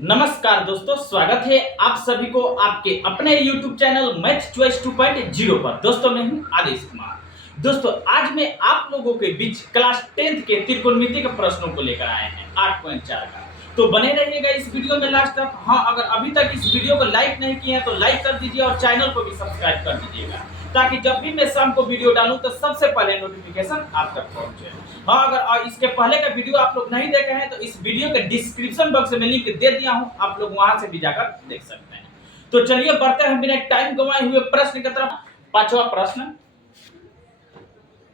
नमस्कार दोस्तों, स्वागत है आप सभी को आपके अपने YouTube चैनल मैथ चॉइस 2.0 पर। दोस्तों मैं हूं आदेश कुमार। दोस्तों आज मैं आप लोगों के बीच क्लास 10th के त्रिकोणमिति के प्रश्नों को लेकर आए हैं 8.4 का। तो बने रहिएगा इस वीडियो में लास्ट तक। हाँ, अगर अभी तक इस वीडियो को लाइक नहीं किए हैं तो लाइक कर दीजिए और चैनल को भी सब्सक्राइब कर दीजिएगा, ताकि जब भी मैं शाम को वीडियो डालूं तो सबसे पहले नोटिफिकेशन आप तक पहुंचे। हाँ, अगर इसके पहले का वीडियो आप लोग नहीं देखे हैं तो इस वीडियो के डिस्क्रिप्शन बॉक्स में लिंक दे दिया हूं, आप लोग वहां से भी जाकर देख सकते हैं। तो चलिए बढ़ते हैं बिना टाइम गंवाए हुए प्रश्न की तरफ। पांचवा प्रश्न,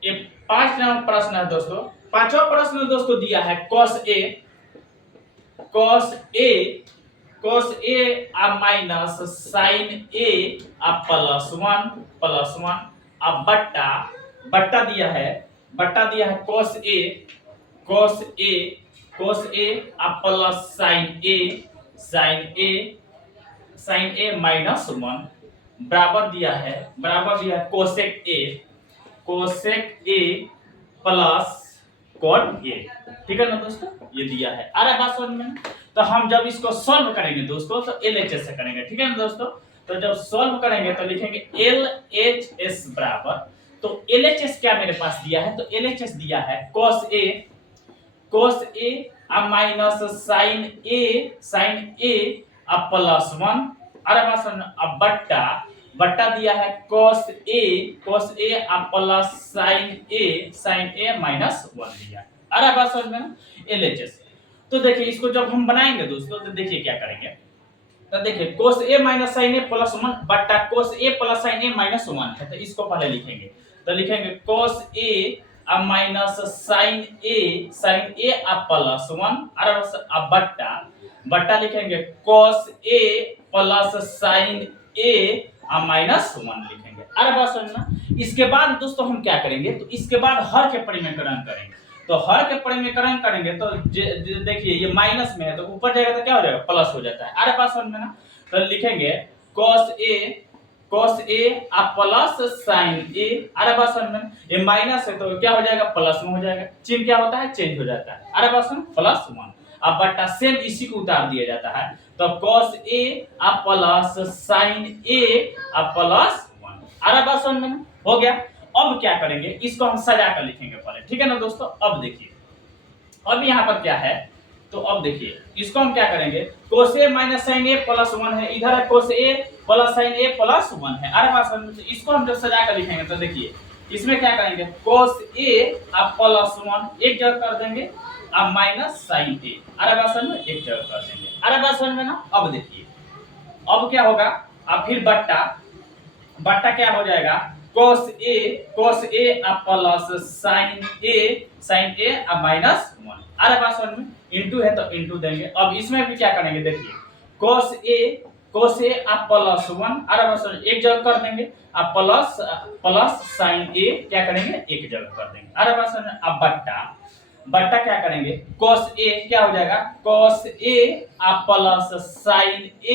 ये 5 नंबर प्रश्न है दोस्तों। पांचवा प्रश्न दोस्तों दिया है cos a minus sin a plus 1 अब बट्टा दिया है cos a अब प्लस sin a माइनस 1 बराबर दिया है cosec a plus cot a। ठीक है ना दोस्तों, ये दिया है। आ रहा है बात समझ में? तो हम जब इसको सॉल्व करेंगे दोस्तों तो LHS से करेंगे। ठीक है ना दोस्तों, तो जब सॉल्व करेंगे तो लिखेंगे LHS बराबर, तो LHS क्या मेरे पास दिया है, तो LHS दिया है cos a अब माइनस sin a अब प्लस 1। अरे बात समझ में? अब बट्टा दिया है cos a अब प्लस sin a माइनस 1 दिया। अरे बात समझ में? LHS। तो देखिए इसको जब हम बनाएंगे दोस्तों तो देखिए क्या करेंगे। तो देखिए cos a minus sin a plus 1 बट्टा cos a plus sin a minus 1 है, तो इसको पहले लिखेंगे। तो लिखेंगे cos a अब माइनस sin a अब प्लस 1 और अब बट्टा लिखेंगे cos a plus sin a अब माइनस 1 लिखेंगे। अरे बात समझना। इसके बाद दोस्तों हम क्या करेंगे, तो इसके बाद हर के परिमेयकरण करेंगे। तो हर के परिमेयकरण करेंगे तो देखिए ये माइनस में है तो ऊपर जाएगा तो क्या हो जाएगा, प्लस हो जाता है। अरे बात समझ में ना। तो लिखेंगे cos a अब प्लस sin a। अरे बात समझ में? ये माइनस है तो क्या हो जाएगा, प्लस में हो जाएगा। चिन्ह क्या होता है, चेंज हो जाता है। अरे बात समझ, प्लस 1 अब बट्टा सेम इसी को उतार दिया जाता है। तो cos a अब प्लस sin a अब प्लस 1। अरे बात समझ में हो गया। अब क्या करेंगे, इसको हम सजा कर लिखेंगे पहले। ठीक है ना दोस्तों। अब देखिए अब यहाँ पर क्या है, तो अब देखिए इसको हम क्या करेंगे, cos a minus sin a plus 1 है, इधर है cos a plus sin a plus 1 है। अरे बात समझ में? इसको हम जब सजा कर लिखेंगे तो देखिए इसमें क्या करेंगे, cos a अब प्लस 1 एक जगह कर देंगे अब माइनस sin a। अरे बात समझ में? एक जगह कर देंगे। अरे बात समझ में ना। अब देखिए अब क्या होगा, अब फिर बट्टा क्या हो जाएगा, cos a अब प्लस sin a अब माइनस 1। अरे बात समझ में? इनटू है तो इनटू देंगे। अब इसमें भी क्या करेंगे, देखिए cos a अब प्लस 1। अरे बात समझ, एक जगह कर देंगे अब प्लस sin a क्या करेंगे, एक जगह कर देंगे। अरे बात समझ में? अब बट्टा क्या करेंगे, cos a क्या हो जाएगा, cos a अब प्लस sin a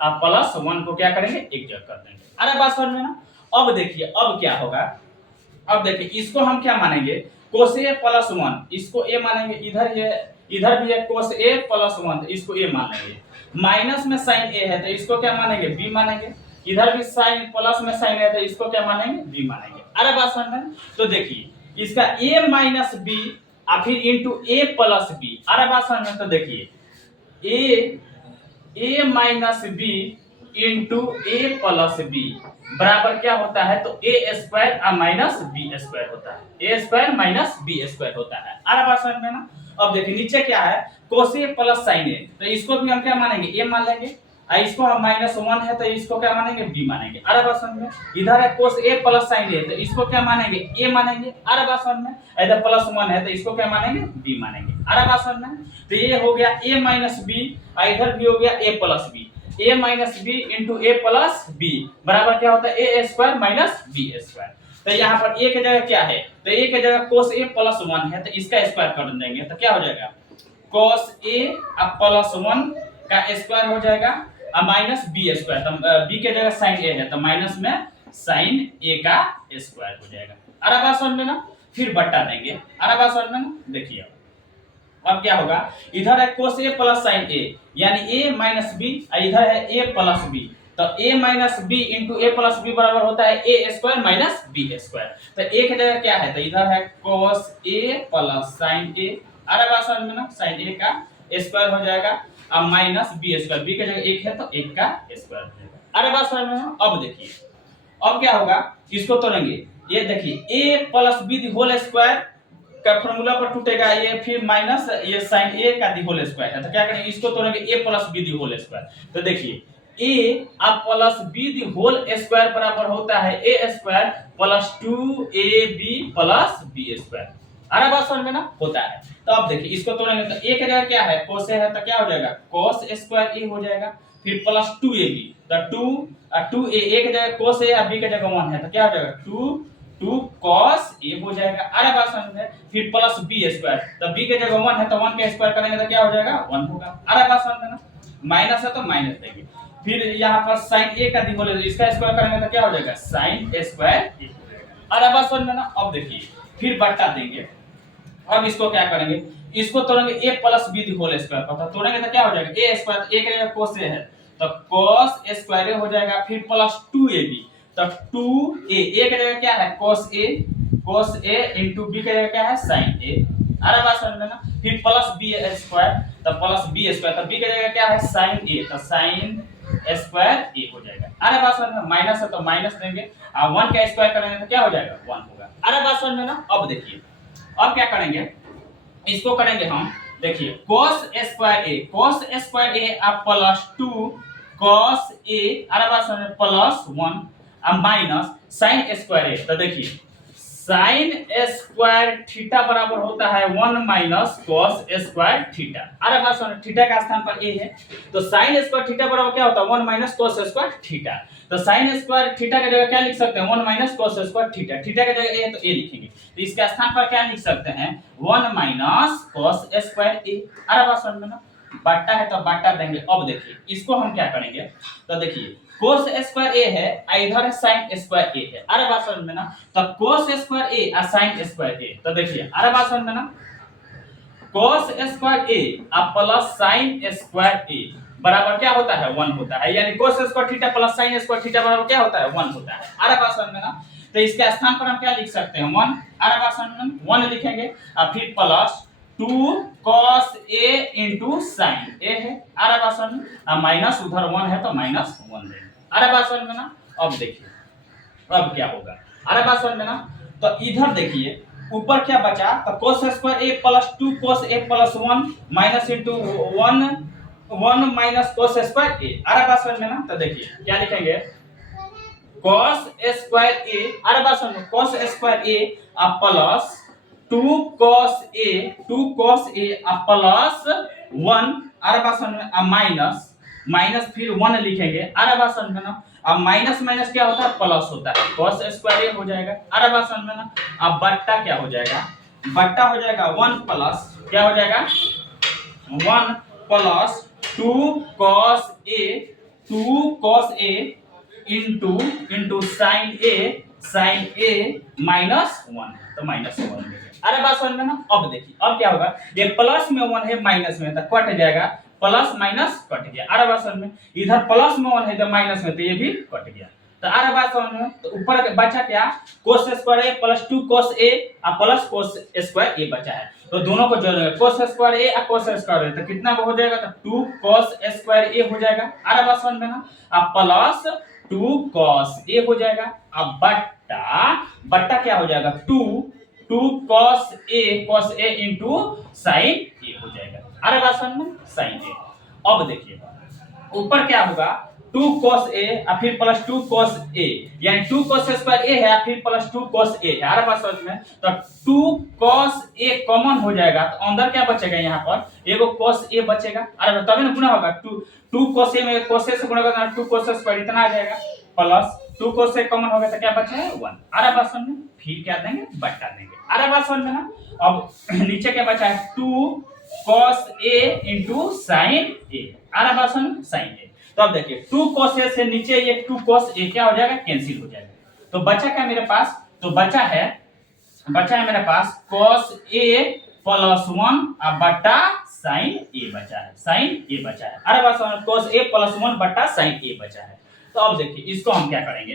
अब प्लस 1 को क्या करेंगे, एक जगह कर देंगे। अरे बात समझ में ना। अब देखिए अब क्या होगा, अब देखिए इसको हम क्या मानेंगे, cos a प्लस 1 इसको a मानेंगे। इधर भी है cos a प्लस 1 तो इसको a मान लेंगे। माइनस में sin a है तो इसको क्या मानेंगे, b मानेंगे। इधर भी sin प्लस में sin है तो इसको क्या मानेंगे, b मानेंगे। अरे बात समझ में? तो देखिए इसका a माइनस b और फिर इंटू a प्लस b। अरे बात समझ में? तो देखिए a minus b into a plus b बराबर क्या होता है, तो a square minus b square होता है। a square minus b square होता है। अरे बात समझ में ना। अब देखिए नीचे क्या है, cos a plus sin a, तो इसको भी हम क्या मानेंगे, a मान लेंगे। इसको हम माइनस 1 है तो इसको क्या मानेंगे, b मानेंगे। अरे बात समझ में? इधर है cos a plus sin a तो इसको क्या मानेंगे, a मानेंगे। अरे बात समझ में? इधर प्लस 1 है तो इसको क्या मानेंगे, b मानेंगे। अरे बात समझ में? तो ये हो गया a माइनस b, इधर भी हो गया a plus b। a minus b into a plus b बराबर क्या होता है, a square minus b square. तो यहाँ पर a की जगह क्या है, तो a की जगह cos a प्लस 1 है तो इसका स्क्वायर कर देंगे तो क्या हो जाएगा, cos a अब प्लस 1 का स्क्वायर हो जाएगा अब माइनस b स्क्वायर। तो b की जगह sin a है तो माइनस में sin a का स्क्वायर हो जाएगा। अरे बात समझ में ना। फिर बट्टा देंगे। अरे बात समझ में ना। देखिए अब क्या होगा, इधर है cos a plus sin a, यानी a माइनस बी, इधर है a प्लस बी, तो a minus B into A plus B बराबर होता है A square minus B square. तो a की जगह क्या है, तो इधर है cos a plus sin a, अरे बात समझ में ना, sin a का स्क्वायर हो जाएगा, अब माइनस बी स्क्वायर, बी की जगह एक है तो एक का स्क्वायर हो जाएगा। अरे बात समझ में ना। अब देखिए अब क्या होगा, इसको तोड़ेंगे, ये देखिए a plus B the whole square का फॉर्मूला पर टूटेगा ये, फिर माइनस ये sin a का दी होल स्क्वायर है, तो क्या करेंगे, इसको तोड़ेंगे a plus B the whole square. तो देखिए a अब plus b the whole square बराबर होता है a square plus 2ab plus b square. अरे बात समझ में ना, होता है। तो अब देखिए इसको तोड़ेंगे, तो a की जगह क्या है, cos a है, तो क्या हो जाएगा cos स्क्वायर a हो जाएगा, फिर प्लस 2ab, तो 2a की जगह cos a और b की जगह 1 है, तो क्या हो जाएगा 2 cos a हो जाएगा। अरे बात समझ में, फिर प्लस b स्क्वायर, तो b की जगह 1 है तो 1 का स्क्वायर करेंगे तो क्या हो जाएगा 1 होगा। अरे बात समझ में ना, माइनस है तो माइनस देंगे, फिर यहाँ पर sin a का दी होल इसका स्क्वायर करेंगे तो क्या हो जाएगा sin स्क्वायर a हो जाएगा। अरे बात समझ में ना। अब देखिए फिर बट्टा देंगे, अब इसको क्या करेंगे, इसको तोड़ेंगे a plus b the whole square पर, तो तोड़ेंगे तो क्या हो जाएगा a स्क्वायर, तो a की जगह cos a है तो cos स्क्वायर a हो जाएगा, फिर प्लस 2ab, तो 2a की जगह क्या है cos a इंटू b की जगह क्या है sin a। अरे बात समझ में ना, फिर प्लस b स्क्वायर, तो प्लस b स्क्वायर, तो b की जगह क्या है sin a, तो sin स्क्वायर a हो जाएगा। अरे बात समझ में, माइनस है तो माइनस देंगे, और 1 का स्क्वायर करेंगे तो क्या हो जाएगा 1 होगा। अरे बात समझ में ना। अब देखिए अब क्या करेंगे, इसको करेंगे हम, देखिए cos स्क्वायर a अब प्लस 2 cos a, अरे बात समझ में, प्लस 1 अब माइनस sin स्क्वायर a, तो देखिए sin स्क्वायर थीटा बराबर होता है 1 माइनस cos स्क्वायर थीटा। अरे बात समझ, थीटा का स्थान पर a है, तो sin स्क्वायर थीटा बराबर क्या होता है 1 माइनस cos स्क्वायर थीटा, तो sin स्क्वायर थीटा की जगह क्या लिख सकते हैं 1 minus cos square theta, theta की जगह a है तो a लिखेंगे, तो इसके स्थान पर क्या लिख सकते हैं 1 माइनस cos स्क्वायर a। अरे बात समझ में ना, बट्टा है तो बट्टा देंगे। अब देखिए इसको हम क्या करेंगे, तो देखिए cos स्क्वायर a है, इधर sin स्क्वायर a है। अरे बात समझ में ना, तो cos स्क्वायर a और sin स्क्वायर a, तो देखिए अरे बात समझ में ना, cos स्क्वायर a और प्लस sin स्क्वायर a बराबर क्या होता है 1 होता है, यानी cos square theta plus sin square theta बराबर क्या होता है 1 होता है। अरे बात समझ में ना, तो इसके स्थान पर हम क्या लिख सकते हैं 1, अरे बात समझ में 1 लिखेंगे, और फिर plus 2 cos a into sin a है। अरे बात समझ में, और माइनस उधर 1 है तो माइनस 1 देंगे। अरे बात समझ में ना। अब देखिए अब क्या होगा, अरे बात समझ में ना, तो इधर देखिए ऊपर क्या बचा, तो cos square a plus 2 cos a plus 1 minus into 1 minus cos square a। अरे बात समझ में ना, तो देखिए क्या लिखेंगे cos स्क्वायर a, अरे बात समझ में, cos स्क्वायर a अब प्लस 2 cos a अब प्लस 1, अरे बात समझ में, अब माइनस फिर 1 लिखेंगे। अरे बात समझ में ना, अब माइनस माइनस क्या होता है प्लस होता है, cos स्क्वायर a हो जाएगा। अरे बात समझ में ना, अब बट्टा क्या हो जाएगा, बट्टा हो जाएगा 1 प्लस क्या हो जाएगा 1 plus 2 cos a into sin a minus 1, तो माइनस 1 देंगे। अरे बात समझ में ना। अब देखिए अब क्या होगा, ये प्लस में 1 है माइनस में, तो कट जाएगा, प्लस माइनस कट गया। अरे बात समझ में, इधर प्लस में 1 है तो माइनस में, तो ये भी कट गया। तो अरे बात समझ में, तो ऊपर बचा क्या cos square a plus 2 cos a और प्लस cos स्क्वायर a बचा है, तो दोनों को जोड़ेंगे cos स्क्वायर a और cos स्क्वायर a, तो कितना हो जाएगा, तो 2 cos स्क्वायर a हो जाएगा। अरे बात समझ में ना, अब प्लस 2 cos a हो जाएगा, अब बट्टा क्या हो जाएगा 2 cos a into sin a हो जाएगा। अरे बात समझ में, sin a। अब देखिए ऊपर क्या होगा 2 cos a और फिर प्लस 2 cos a, यानी 2 cos स्क्वायर a है और फिर प्लस 2 cos a है। अरे बात समझ में, तो 2 cos a कॉमन हो जाएगा, तो अंदर क्या बचेगा, यहाँ पर एगो cos a बचेगा। अरे तभी ना गुना होगा, 2 cos a में cos a से गुणा करना 2 cos स्क्वायर इतना आ जाएगा, प्लस 2 cos a कॉमन होगा तो क्या बचेगा 1। अरे बात समझ में, फिर क्या देंगे बट्टा देंगे। अरे बात समझ में ना। अब नीचे क्या बचा है 2 cos a into sin a। अरे बात समझ में, sin a। तो अब देखिए 2 cos a से नीचे ये 2 cos a क्या हो जाएगा, कैंसिल हो जाएगा, तो बचा क्या मेरे पास, तो बचा है मेरे पास cos a प्लस 1 अब बटा साइन ए बचा है, साइन ए बचा है। अरे बात समझ, cos a प्लस 1 बटा साइन ए बचा है। तो अब देखिए इसको हम क्या करेंगे,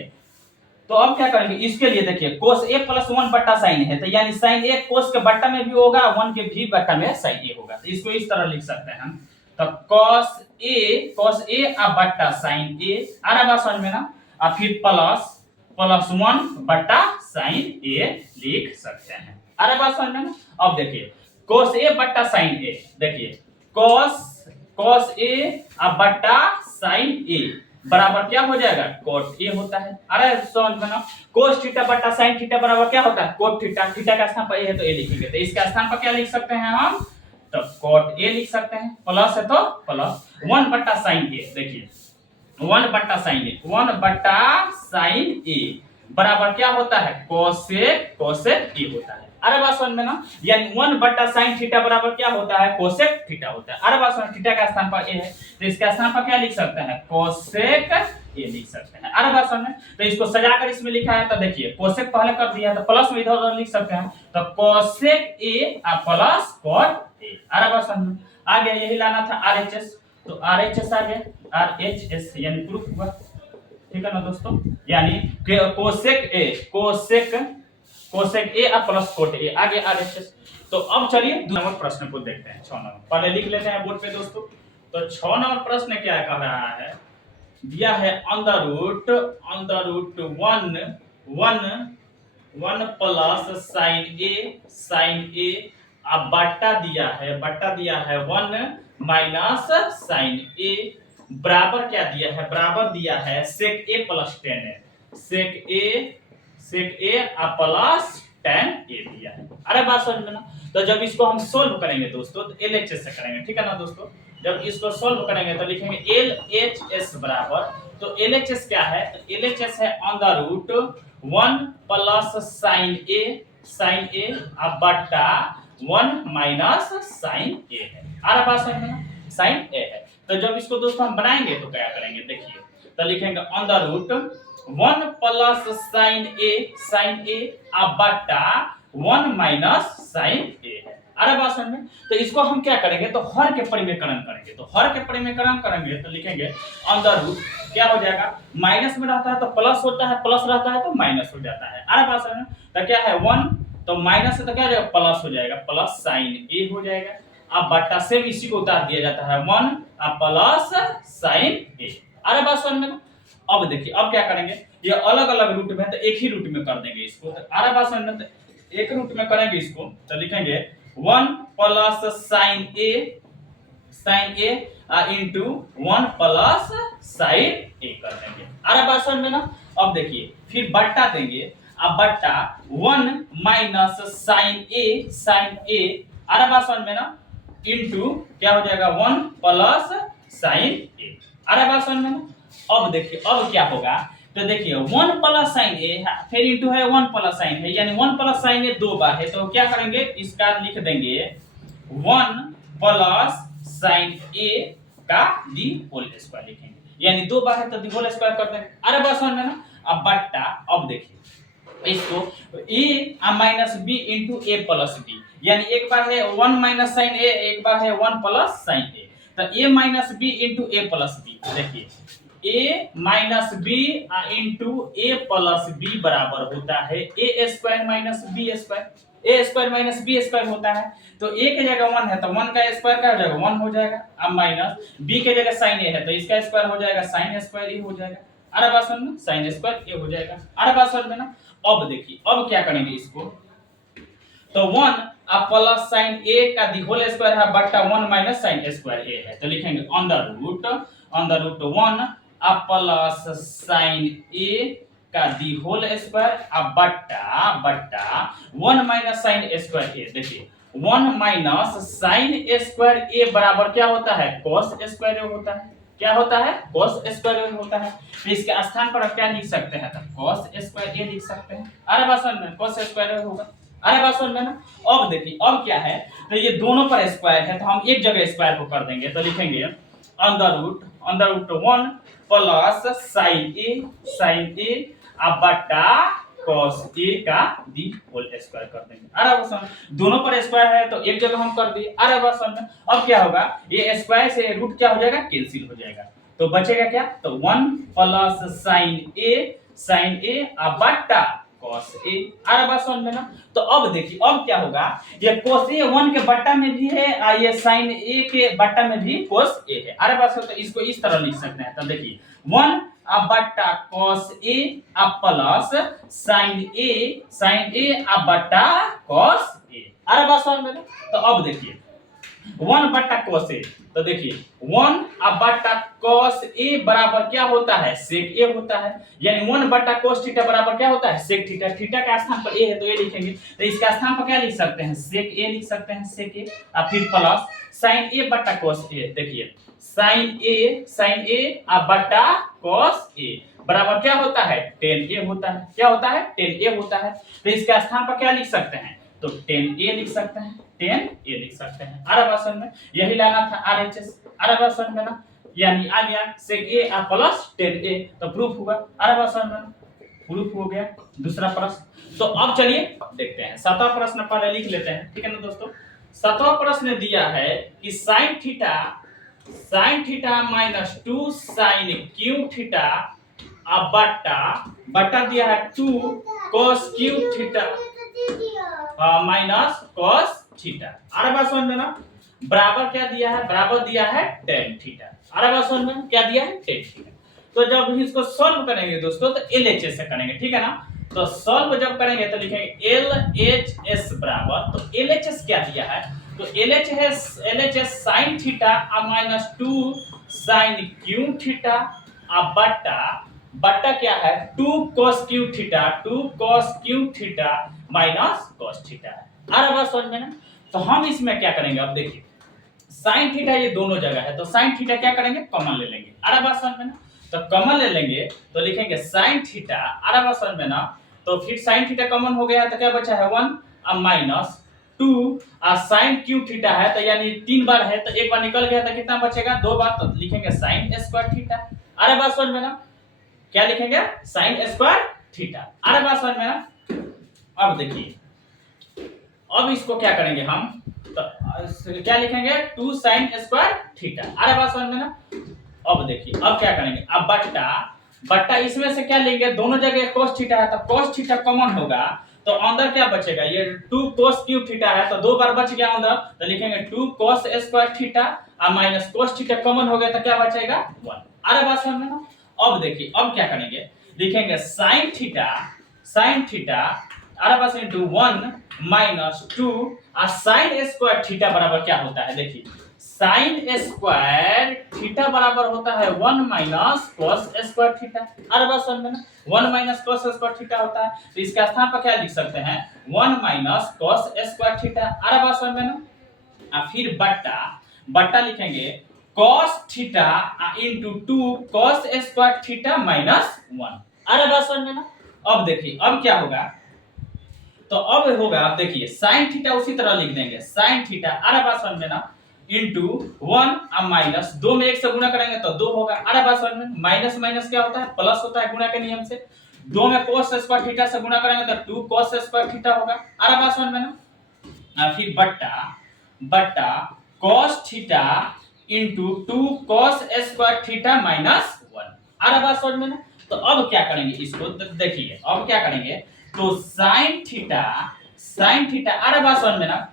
तो अब क्या करेंगे इसके लिए, देखिए cos a प्लस 1 बट्टा साइन है, तो यानी साइन a cos के बट्टा में भी होगा, 1 के भी बट्टा में साइन a होगा। तो इसको इस तरह लिख सकते हैं हम, तो cos a अब बट्टा साइन a, आ रहा बात समझ में ना, और फिर प्लस 1 बट्टा साइन a लिख सकते हैं। आ रहा बात समझ में ना। अब देखिए cos a बट्टा साइन a, देखिए cos a अब बट्टा साइन a बराबर क्या हो जाएगा, cot a होता है। अरे समझ में ना, cos थीटा बट्टा sin थीटा बराबर क्या होता है, cot थीटा। थीटा का स्थान पर a है तो a लिखेंगे, तो इसके स्थान पर क्या लिख सकते हैं हम, तो cot a लिख सकते हैं। प्लस है तो प्लस 1 बट्टा sin a, देखिए 1 बट्टा sin a, 1 बट्टा sin a बराबर क्या होता है, cosec a होता है। अरे बात समझ में ना, यानी 1 बट्टा sin थीटा बराबर क्या होता है, cosec थीटा होता है। अरे बात समझ, थीटा का स्थान पर a है तो इसका स्थान पर क्या लिख सकते हैं, cosec a लिख सकते हैं। अरे बात समझ में, तो इसको सजाकर इसमें लिखा है, तो देखिए cosec पहले कर दिया तो प्लस में इधर उधर लिख सकते हैं, तो cosec a plus cot a। अरे बात समझ में आ गया, यही लाना था RHS, तो RHS आ गया, RHS यानी प्रूफ हुआ, ठीक है ना दोस्तों। यानी कोसेक ए और प्लस कोट ए आ गया RHS। तो अब चलिए 2 नंबर प्रश्न को देखते हैं, 6 नंबर पहले लिख लेते हैं बोर्ड पे दोस्तों। तो 6 नंबर प्रश्न क्या कह रहा है, दिया है अंडर रूट 1 प्लस साइन ए अब बट्टा दिया है 1 माइनस साइन ए बराबर क्या दिया है, बराबर दिया है सेक ए प्लस टेन ए, सेक ए प्लस टेन ए दिया है। अरे बात समझ में ना। तो जब इसको हम सोल्व करेंगे दोस्तों तो LHS से करेंगे, ठीक है ना दोस्तों। जब इसको सोल्व करेंगे तो लिखेंगे LHS बराबर, तो LHS क्या है, तो LHS है अंडर रूट 1 प्लस साइन ए अब बट्टा 1 माइनस साइन ए है। अरे बात समझ में ना, साइन ए है। तो जब इसको दोस्तों हम बनाएंगे तो क्या करेंगे, देखिए तो लिखेंगे अंडर रूट 1 प्लस साइन ए अब बट्टा 1 माइनस साइन ए है। अरे बात समझ में। तो इसको हम क्या करेंगे, तो हर के परिमेयकरण करेंगे, तो हर के परिमेयकरण करेंगे तो लिखेंगे अंडर रूट क्या हो जाएगा, माइनस में रहता है तो प्लस होता है, प्लस रहता है तो माइनस हो जाता है। अरे बात समझ में। तो क्या है 1, तो माइनस से तो क्या हो जाएगा, प्लस हो जाएगा, प्लस साइन ए हो जाएगा। अब बट्टा से इसी को उतार दिया जाता है 1 प्लस साइन ए। अरे बात समझ में। अब देखिए अब क्या करेंगे, ये अलग अलग रूट में, तो एक ही रूट में कर देंगे इसको। तो अरे बात समझ में, तो एक रूट में करेंगे इसको, तो लिखेंगे 1 प्लस साइन ए इंटू 1 प्लस साइन ए कर देंगे। अरे बात समझ में ना। अब देखिए फिर बट्टा देंगे, अब बट्टा 1 माइनस साइन ए अरे बात समझ में ना, इंटू क्या हो जाएगा 1 प्लस साइन ए। अरे बात समझ में ना। अब देखिए अब क्या होगा, तो देखिए 1 प्लस साइन ए फिर इंटू है 1 प्लस साइन है, यानी 1 प्लस साइन ए 2 बार है, तो क्या करेंगे इसका लिख देंगे 1 प्लस साइन ए का दी होल स्क्वायर लिखेंगे, यानी 2 बार है तो दी होल स्क्वायर कर देंगे। अरे बात समझ में ना। अब बट्टा, अब देखिए इसको a minus B into A plus B, यानी एक बार है 1 माइनस साइन ए, एक बार है 1 प्लस साइन ए, तो a minus B into A plus B, देखिए a minus B into A plus B बराबर होता है A square minus B square, A square minus B square होता है। तो a की जगह 1 है तो 1 का स्क्वायर क्या हो जाएगा, 1 हो जाएगा। अब माइनस b की जगह साइन a है तो इसका स्क्वायर हो जाएगा साइन स्क्वायर ए हो जाएगा। अरे बात समझ में, साइन स्क्वायर ए हो जाएगा। अरे बात समझ में ना। अब देखिए अब क्या करेंगे इसको, तो 1 प्लस साइन ए का दी होल स्क्वायर है बट्टा 1 माइनस साइन स्क्वायर ए है, तो लिखेंगे अंडर रूट 1 प्लस साइन ए का दी होल स्क्वायर अब बट्टा 1 माइनस साइन स्क्वायर ए। देखिए 1 माइनस साइन स्क्वायर ए बराबर क्या होता है, कॉस स्क्वायर ए होता है। क्या होता है, कॉस स्क्वायर ए होता है। तो इसके स्थान पर क्या लिख सकते हैं, तो कॉस स्क्वायर ए लिख सकते हैं। अरे बात समझ में, कॉस स्क्वायर ए होगा। अरे बात समझ में ना। अब देखिए अब क्या है, तो ये दोनों पर स्क्वायर है तो हम एक जगह स्क्वायर को कर देंगे, तो लिखेंगे अंडर रूट 1 प्लस साइन ए अब बट्टा cos a का दी होल स्क्वायर कर देंगे। अरे बस दोनों पर स्क्वायर है तो एक जगह हम कर दिए। अरे बस अब क्या होगा, ये स्क्वायर से रूट क्या हो जाएगा, कैंसिल हो जाएगा। तो बचेगा क्या, तो 1 प्लस साइन ए बट्टा cos a। अरे बात समझ में ना। तो अब देखिए अब क्या होगा, ये cos a 1 के बट्टा में भी है और ये sin a के बट्टा में भी cos a है। अरे बात तो इसको इस तरह लिख सकते हैं। तो देखिए 1 बट्टा cos a plus sin a बट्टा cos a। अरे बात समझ में ना। तो अब देखिए 1 बट्टा cos a, तो देखिए 1 बट्टा cos a बराबर क्या होता है, sec a होता है। यानी 1 बट्टा cos थीटा बराबर क्या होता है, sec थीटा। थीटा का स्थान पर a है तो a लिखेंगे, तो इसका स्थान पर क्या लिख सकते हैं, sec a लिख सकते हैं, sec a। और फिर प्लस sin a बट्टा cos a। देखिए sin a बट्टा cos a बराबर क्या होता है, tan a होता है। क्या होता है, tan a होता है। तो इसका स्थान पर क्या लिख सकते हैं, तो tan a लिख सकते हैं, tan a लिख सकते हैं। अरब में यही लाना था RHS। अरब में ना, यानी आ गया sec a plus tan a, तो प्रूफ हुआ। अरब में प्रूफ हो गया। दूसरा प्रश्न, तो अब चलिए देखते हैं। 7वां प्रश्न पहले लिख लेते हैं, ठीक है ना दोस्तों। 7वां प्रश्न दिया है कि sin theta minus 2 sin Q theta बट्टा दिया है 2 cos Q theta minus cos theta. अरे बात समझ में ना, बराबर क्या दिया है, बराबर दिया है tan थीटा। अरे बात समझ में क्या दिया है, tan थीटा। तो जब इसको सॉल्व करेंगे दोस्तों तो LHS से करेंगे, ठीक है ना। तो सॉल्व जब करेंगे तो लिखेंगे LHS बराबर, तो LHS क्या दिया है, तो LHS sin theta minus 2 sin Q theta बट्टा क्या है 2 cos Q theta minus cos theta है। अरे बात समझ में ना। तो हम इसमें क्या करेंगे, अब देखिए sin थीटा ये दोनों जगह है, तो sin थीटा क्या करेंगे, कॉमन ले लेंगे। अरे बात समझ में ना। तो कॉमन ले लेंगे तो लिखेंगे sin थीटा। अरे बात समझ में ना। तो फिर sin थीटा कॉमन हो गया तो क्या बचा है 1 अब माइनस 2 sin क्यू थीटा है, तो यानी 3 बार है तो एक बार निकल गया तो कितना बचेगा, 2 बार, तो लिखेंगे sin स्क्वायर थीटा। अरे बात समझ में ना, क्या लिखेंगे, sin स्क्वायर थीटा। अरे बात समझ में ना। अब देखिए अब इसको क्या करेंगे हम, तो क्या लिखेंगे 2 sin स्क्वायर थीटा। अरे बात समझ में ना। अब देखिए अब क्या करेंगे, अब बट्टा इसमें से क्या लेंगे, दोनों जगह cos थीटा है तो cos थीटा कॉमन होगा, तो अंदर क्या बचेगा, ये 2 cos क्यू थीटा है तो 2 बार बच गया अंदर, तो लिखेंगे 2 cos स्क्वायर थीटा और माइनस cos थीटा कॉमन हो गया तो क्या बचेगा 1। अरे बात समझ में ना। अब देखिए अब क्या करेंगे, लिखेंगे sin थीटा अरे बस इनटू 1 माइनस 2 और sin स्क्वायर थीटा बराबर क्या होता है, देखिए sin स्क्वायर थीटा बराबर होता है 1 माइनस cos स्क्वायर थीटा। अरे बस समझ में ना, 1 माइनस cos स्क्वायर थीटा होता है, तो इसके स्थान पर क्या लिख सकते हैं 1 माइनस cos स्क्वायर थीटा। अरे बस समझ में ना। फिर बट्टा लिखेंगे cos theta into 2 cos square theta minus 1। अरे बात समझ में ना। अब देखिए अब क्या होगा, तो अब होगा, अब देखिए sin थीटा उसी तरह लिख देंगे sin थीटा। अरे बात समझ में ना, इनटू 1 अब माइनस 2 में 1 से गुणा करेंगे तो 2 होगा। अरे बात समझ में, माइनस माइनस क्या होता है, प्लस होता है गुणा के नियम से। 2 में cos स्क्वायर थीटा से गुणा करेंगे तो 2 cos स्क्वायर थीटा होगा। अरे बात समझ में ना। फिर बट्टा cos theta into 2 cos square theta minus 1। अरे बात समझ में ना। तो अब क्या करेंगे इसको, तो देखिए अब क्या करेंगे, तो sin थीटा अरे बात समझ में ना,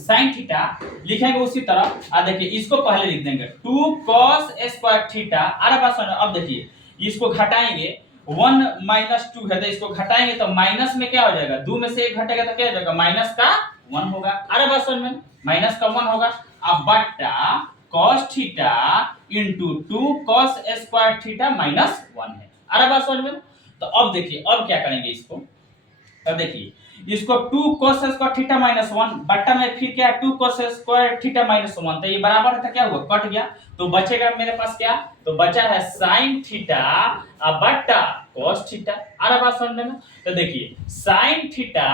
sin थीटा लिखेंगे उसी तरह। देखिए इसको पहले लिख देंगे 2 cos स्क्वायर थीटा। अरे बात समझ में। अब देखिए इसको घटाएंगे, 1 माइनस 2 है तो इसको घटाएंगे तो माइनस में क्या हो जाएगा, 2 में से 1 घटेगा तो क्या हो जाएगा, माइनस का 1 होगा। अरे बात समझ में, माइनस का 1 होगा। अब बट्टा cos theta into 2 cos square theta minus 1 है। अरे बात समझ में। तो अब देखिए अब क्या करेंगे इसको, अब देखिए इसको 2 cos स्क्वायर थीटा माइनस 1 बट्टा में फिर क्या 2 cos स्क्वायर थीटा माइनस 1, तो ये बराबर है तो क्या हुआ, कट गया, तो बचेगा मेरे पास क्या, तो बचा है sin थीटा बट्टा cos थीटा। अरे बात समझ में। तो देखिए sin थीटा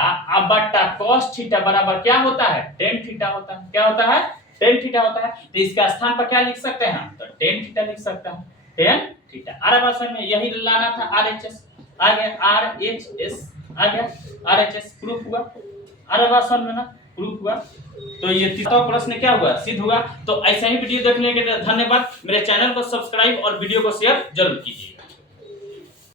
बट्टा cos थीटा बराबर क्या होता है, tan थीटा होता है। क्या होता है, tan थीटा होता है। तो इसका स्थान पर क्या लिख सकते हैं, तो tan थीटा लिख सकते हैं, tan थीटा। अरे बात समझ में, यही लाना था RHS, आ गया RHS। आ गया, RHS प्रूफ हुआ, आ रहा बात समझ में ना, प्रूफ हुआ। तो ये तीसरा प्रश्न क्या हुआ, सिद्ध हुआ। तो ऐसा ही वीडियो देखने के लिए धन्यवाद। मेरे चैनल को सब्सक्राइब और वीडियो को शेयर जरूर कीजिए।